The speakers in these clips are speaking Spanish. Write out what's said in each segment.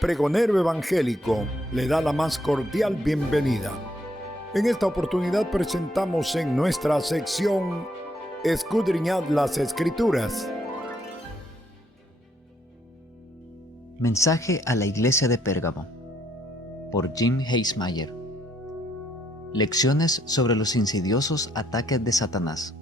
pregonero evangélico, le da la más cordial bienvenida. En esta oportunidad presentamos en nuestra sección Escudriñad las Escrituras. Mensaje a la Iglesia de Pérgamo, por Jim Heismayer. Lecciones sobre los insidiosos ataques de Satanás.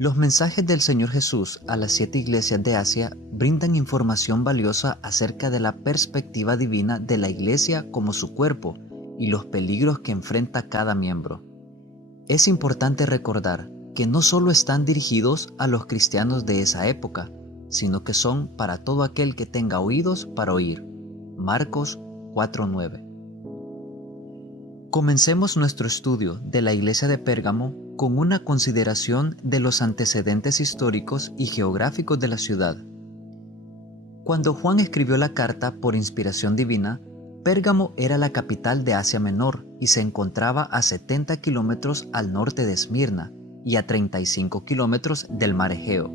Los mensajes del Señor Jesús a las 7 iglesias de Asia brindan información valiosa acerca de la perspectiva divina de la iglesia como su cuerpo y los peligros que enfrenta cada miembro. Es importante recordar que no solo están dirigidos a los cristianos de esa época, sino que son para todo aquel que tenga oídos para oír. Marcos 4:9. Comencemos nuestro estudio de la iglesia de Pérgamo con una consideración de los antecedentes históricos y geográficos de la ciudad. Cuando Juan escribió la carta por inspiración divina, Pérgamo era la capital de Asia Menor y se encontraba a 70 kilómetros al norte de Esmirna y a 35 kilómetros del mar Egeo.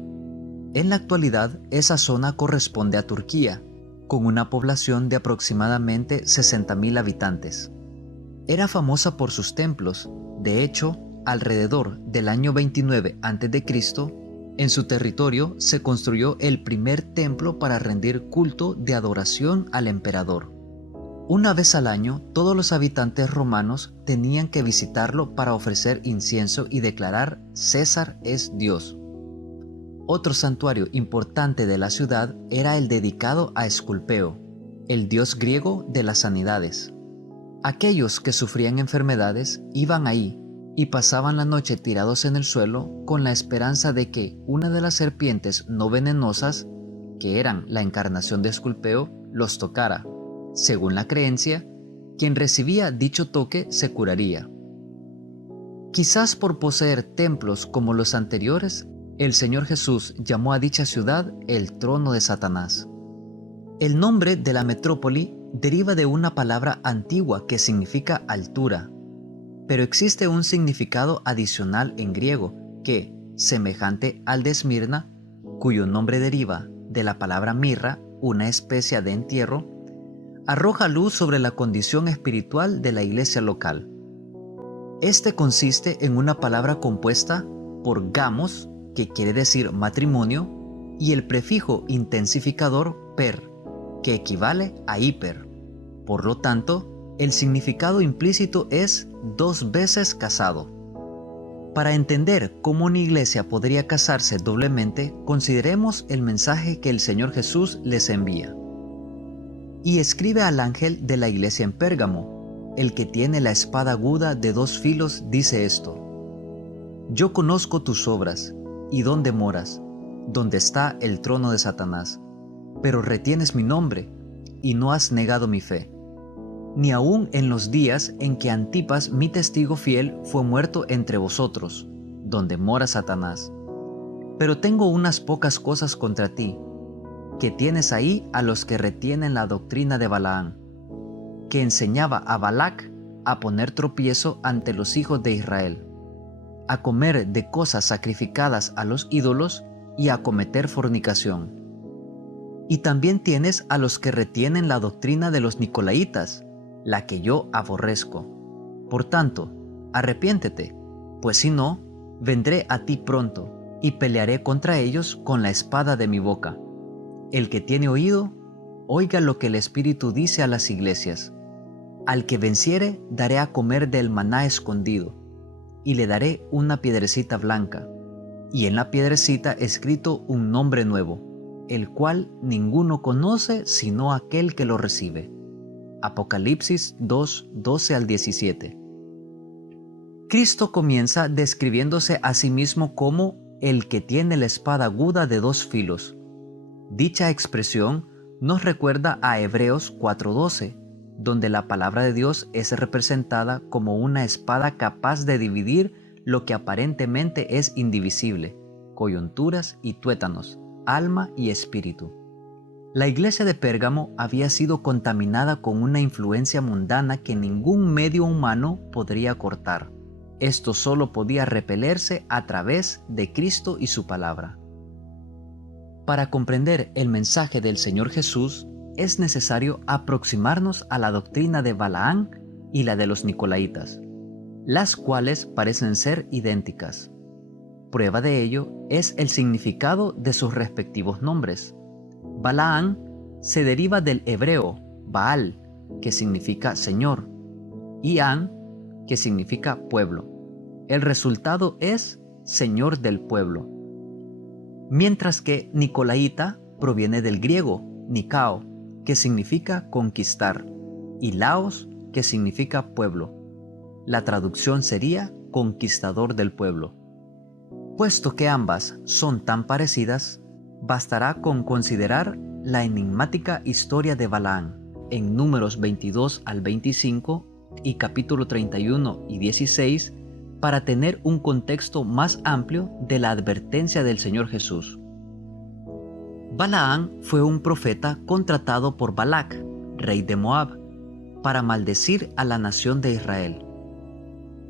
En la actualidad, esa zona corresponde a Turquía, con una población de aproximadamente 60.000 habitantes. Era famosa por sus templos. De hecho, alrededor del año 29 a.C., en su territorio se construyó el primer templo para rendir culto de adoración al emperador. Una vez al año, todos los habitantes romanos tenían que visitarlo para ofrecer incienso y declarar César es Dios. Otro santuario importante de la ciudad era el dedicado a Esculpeo, el dios griego de las sanidades. Aquellos que sufrían enfermedades iban ahí y pasaban la noche tirados en el suelo con la esperanza de que una de las serpientes no venenosas, que eran la encarnación de Esculpeo, los tocara. Según la creencia, quien recibía dicho toque se curaría. Quizás por poseer templos como los anteriores, el Señor Jesús llamó a dicha ciudad el trono de Satanás. El nombre de la metrópoli deriva de una palabra antigua que significa altura, pero existe un significado adicional en griego que, semejante al de Esmirna, cuyo nombre deriva de la palabra mirra, una especia de entierro, arroja luz sobre la condición espiritual de la iglesia local. Este consiste en una palabra compuesta por gamos, que quiere decir matrimonio, y el prefijo intensificador per, que equivale a hiper. Por lo tanto, el significado implícito es 2 veces casado. Para entender cómo una iglesia podría casarse doblemente, consideremos el mensaje que el Señor Jesús les envía. Y escribe al ángel de la iglesia en Pérgamo, el que tiene la espada aguda de 2 filos, dice esto: Yo conozco tus obras y dónde moras, donde está el trono de Satanás, pero retienes mi nombre y no has negado mi fe, ni aun en los días en que Antipas, mi testigo fiel, fue muerto entre vosotros, donde mora Satanás. Pero tengo unas pocas cosas contra ti, que tienes ahí a los que retienen la doctrina de Balaam, que enseñaba a Balac a poner tropiezo ante los hijos de Israel, a comer de cosas sacrificadas a los ídolos y a cometer fornicación. Y también tienes a los que retienen la doctrina de los Nicolaitas, la que yo aborrezco. Por tanto, arrepiéntete, pues si no, vendré a ti pronto y pelearé contra ellos con la espada de mi boca. El que tiene oído, oiga lo que el Espíritu dice a las iglesias. Al que venciere, daré a comer del maná escondido, y le daré una piedrecita blanca, y en la piedrecita escrito un nombre nuevo, el cual ninguno conoce sino aquel que lo recibe. Apocalipsis 2, 12 al 17. Cristo comienza describiéndose a sí mismo como el que tiene la espada aguda de 2 filos. Dicha expresión nos recuerda a Hebreos 4:12, donde la palabra de Dios es representada como una espada capaz de dividir lo que aparentemente es indivisible, coyunturas y tuétanos, alma y espíritu. La iglesia de Pérgamo había sido contaminada con una influencia mundana que ningún medio humano podría cortar. Esto solo podía repelerse a través de Cristo y su palabra. Para comprender el mensaje del Señor Jesús, es necesario aproximarnos a la doctrina de Balaán y la de los Nicolaitas, las cuales parecen ser idénticas. Prueba de ello es el significado de sus respectivos nombres. Balaán se deriva del hebreo Baal, que significa Señor, y An, que significa pueblo. El resultado es Señor del pueblo. Mientras que Nicolaita proviene del griego Nikao, que significa conquistar, y Laos, que significa pueblo. La traducción sería conquistador del pueblo. Puesto que ambas son tan parecidas, bastará con considerar la enigmática historia de Balaán en Números 22 al 25 y capítulo 31 y 16 para tener un contexto más amplio de la advertencia del Señor Jesús. Balaán fue un profeta contratado por Balac, rey de Moab, para maldecir a la nación de Israel.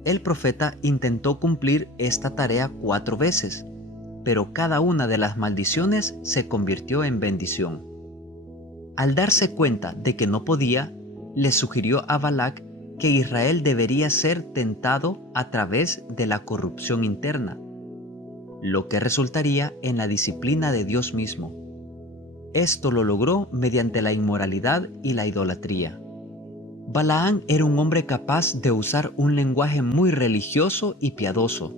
El profeta intentó cumplir esta tarea 4 veces, pero cada una de las maldiciones se convirtió en bendición. Al darse cuenta de que no podía, le sugirió a Balac que Israel debería ser tentado a través de la corrupción interna, lo que resultaría en la disciplina de Dios mismo. Esto lo logró mediante la inmoralidad y la idolatría. Balaán era un hombre capaz de usar un lenguaje muy religioso y piadoso.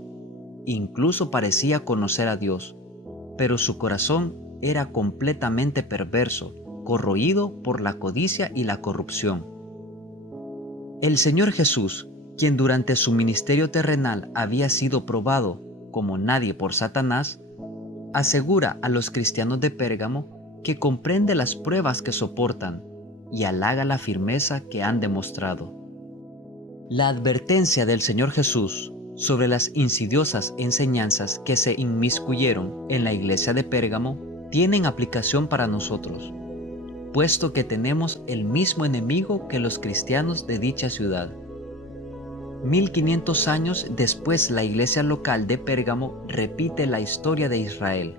Incluso parecía conocer a Dios, pero su corazón era completamente perverso, corroído por la codicia y la corrupción. El Señor Jesús, quien durante su ministerio terrenal había sido probado como nadie por Satanás, asegura a los cristianos de Pérgamo que comprende las pruebas que soportan y halaga la firmeza que han demostrado. La advertencia del Señor Jesús sobre las insidiosas enseñanzas que se inmiscuyeron en la iglesia de Pérgamo tienen aplicación para nosotros, puesto que tenemos el mismo enemigo que los cristianos de dicha ciudad. 1500 años después, la iglesia local de Pérgamo repite la historia de Israel,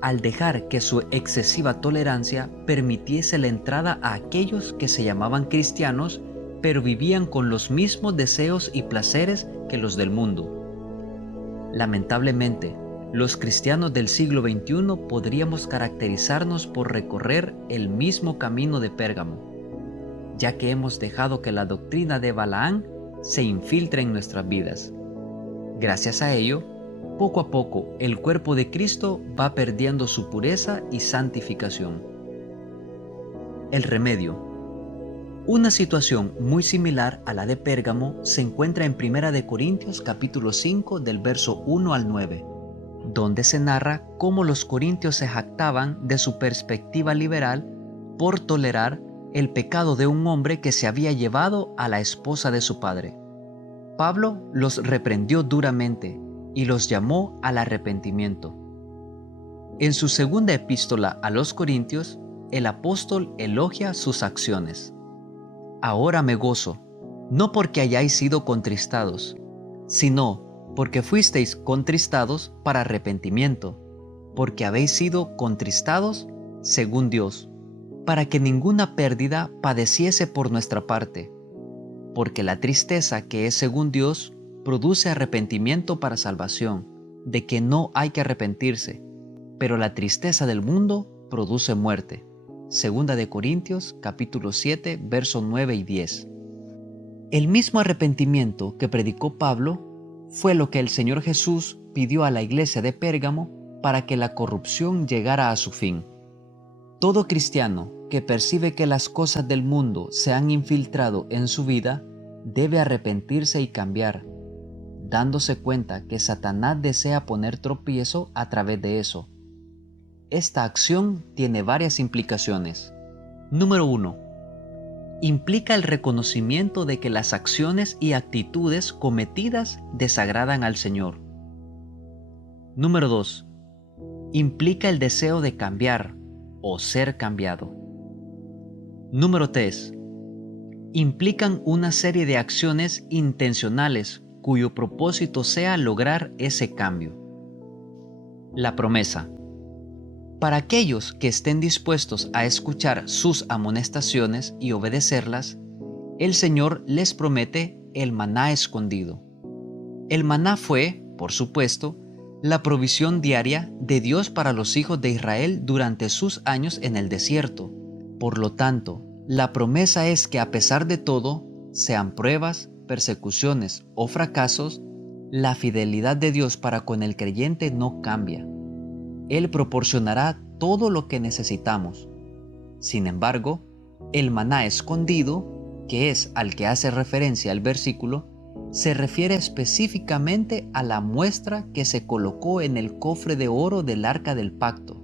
al dejar que su excesiva tolerancia permitiese la entrada a aquellos que se llamaban cristianos, pero vivían con los mismos deseos y placeres que los del mundo. Lamentablemente, los cristianos del siglo XXI podríamos caracterizarnos por recorrer el mismo camino de Pérgamo, ya que hemos dejado que la doctrina de Balaán se infiltre en nuestras vidas. Gracias a ello, poco a poco el cuerpo de Cristo va perdiendo su pureza y santificación. El remedio. Una situación muy similar a la de Pérgamo se encuentra en 1 Corintios capítulo 5 del verso 1 al 9, donde se narra cómo los corintios se jactaban de su perspectiva liberal por tolerar el pecado de un hombre que se había llevado a la esposa de su padre. Pablo los reprendió duramente y los llamó al arrepentimiento. En su segunda epístola a los Corintios, el apóstol elogia sus acciones. Ahora me gozo, no porque hayáis sido contristados, sino porque fuisteis contristados para arrepentimiento, porque habéis sido contristados según Dios, para que ninguna pérdida padeciese por nuestra parte, porque la tristeza que es según Dios produce arrepentimiento para salvación, de que no hay que arrepentirse, pero la tristeza del mundo produce muerte. Segunda de Corintios capítulo 7 versos 9 y 10. El mismo arrepentimiento que predicó Pablo fue lo que el Señor Jesús pidió a la iglesia de Pérgamo para que la corrupción llegara a su fin. Todo cristiano que percibe que las cosas del mundo se han infiltrado en su vida debe arrepentirse y cambiar, dándose cuenta que Satanás desea poner tropiezo a través de eso. Esta acción tiene varias implicaciones. Número 1. Implica el reconocimiento de que las acciones y actitudes cometidas desagradan al Señor. Número 2. Implica el deseo de cambiar o ser cambiado. Número 3. Implican una serie de acciones intencionales cuyo propósito sea lograr ese cambio. La promesa. Para aquellos que estén dispuestos a escuchar sus amonestaciones y obedecerlas, el Señor les promete el maná escondido. El maná fue, por supuesto, la provisión diaria de Dios para los hijos de Israel durante sus años en el desierto. Por lo tanto, la promesa es que a pesar de todo, sean pruebas, persecuciones o fracasos, la fidelidad de Dios para con el creyente no cambia. Él proporcionará todo lo que necesitamos. Sin embargo, el maná escondido, que es al que hace referencia el versículo, se refiere específicamente a la muestra que se colocó en el cofre de oro del Arca del Pacto.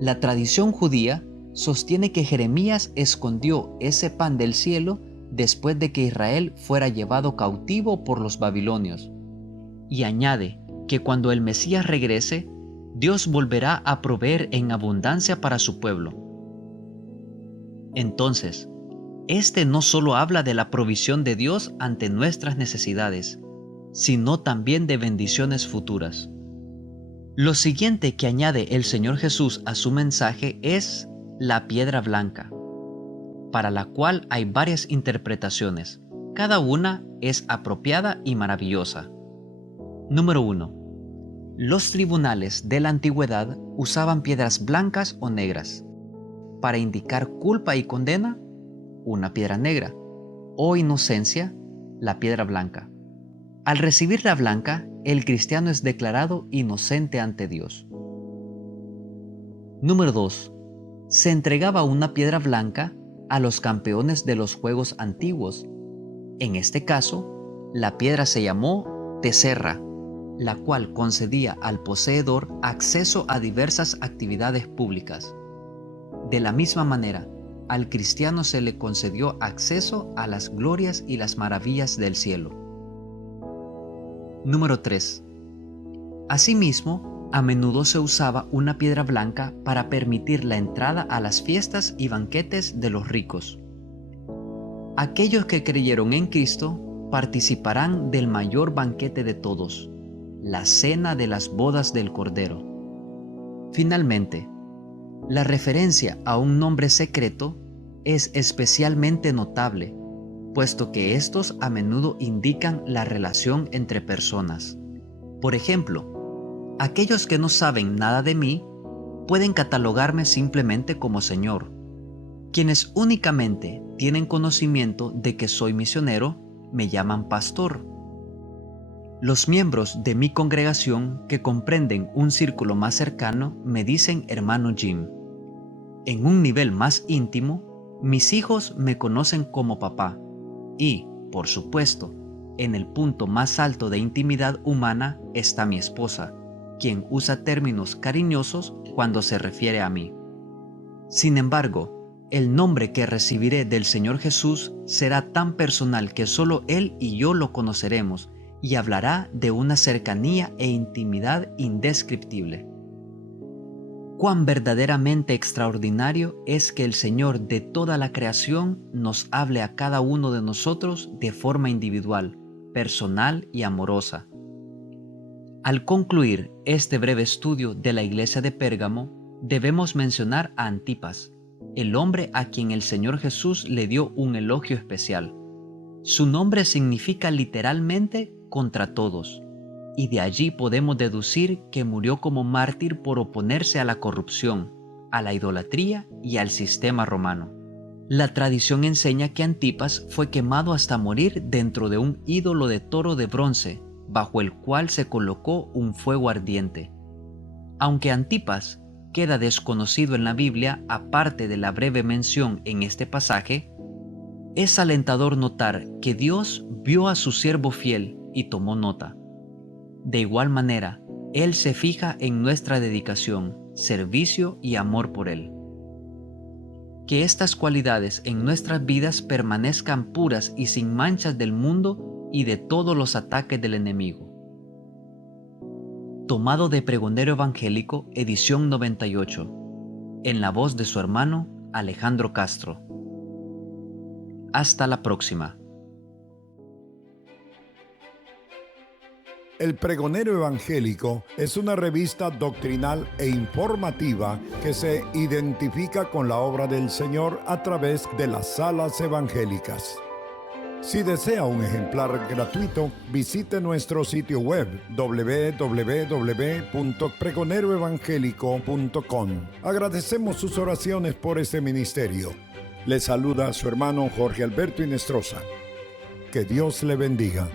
La tradición judía sostiene que Jeremías escondió ese pan del cielo después de que Israel fuera llevado cautivo por los babilonios, y añade que cuando el Mesías regrese, Dios volverá a proveer en abundancia para su pueblo. Entonces, este no solo habla de la provisión de Dios ante nuestras necesidades, sino también de bendiciones futuras. Lo siguiente que añade el Señor Jesús a su mensaje es la piedra blanca, para la cual hay varias interpretaciones. Cada una es apropiada y maravillosa. Número 1. Los tribunales de la antigüedad usaban piedras blancas o negras. Para indicar culpa y condena, una piedra negra, o inocencia, la piedra blanca. Al recibir la blanca, el cristiano es declarado inocente ante Dios. Número 2. Se entregaba una piedra blanca a los campeones de los juegos antiguos. En este caso, la piedra se llamó tezerra, la cual concedía al poseedor acceso a diversas actividades públicas. De la misma manera, al cristiano se le concedió acceso a las glorias y las maravillas del cielo. Número 3. Asimismo, a menudo se usaba una piedra blanca para permitir la entrada a las fiestas y banquetes de los ricos. Aquellos que creyeron en Cristo participarán del mayor banquete de todos, la cena de las bodas del Cordero. Finalmente, la referencia a un nombre secreto es especialmente notable, puesto que estos a menudo indican la relación entre personas. Por ejemplo, aquellos que no saben nada de mí pueden catalogarme simplemente como Señor. Quienes únicamente tienen conocimiento de que soy misionero me llaman pastor. Los miembros de mi congregación que comprenden un círculo más cercano me dicen hermano Jim. En un nivel más íntimo, mis hijos me conocen como papá y, por supuesto, en el punto más alto de intimidad humana está mi esposa, quien usa términos cariñosos cuando se refiere a mí. Sin embargo, el nombre que recibiré del Señor Jesús será tan personal que solo Él y yo lo conoceremos, y hablará de una cercanía e intimidad indescriptible. Cuán verdaderamente extraordinario es que el Señor de toda la creación nos hable a cada uno de nosotros de forma individual, personal y amorosa. Al concluir este breve estudio de la iglesia de Pérgamo, debemos mencionar a Antipas, el hombre a quien el Señor Jesús le dio un elogio especial. Su nombre significa literalmente contra todos, y de allí podemos deducir que murió como mártir por oponerse a la corrupción, a la idolatría y al sistema romano. La tradición enseña que Antipas fue quemado hasta morir dentro de un ídolo de toro de bronce, bajo el cual se colocó un fuego ardiente. Aunque Antipas queda desconocido en la Biblia aparte de la breve mención en este pasaje, es alentador notar que Dios vio a su siervo fiel y tomó nota. De igual manera, Él se fija en nuestra dedicación, servicio y amor por Él. Que estas cualidades en nuestras vidas permanezcan puras y sin manchas del mundo y de todos los ataques del enemigo. Tomado de Pregonero Evangélico, edición 98, en la voz de su hermano Alejandro Castro. Hasta la próxima. El Pregonero Evangélico es una revista doctrinal e informativa que se identifica con la obra del Señor a través de las salas evangélicas. Si desea un ejemplar gratuito, visite nuestro sitio web www.pregoneroevangelico.com. Agradecemos sus oraciones por este ministerio. Le saluda a su hermano Jorge Alberto Inestrosa. Que Dios le bendiga.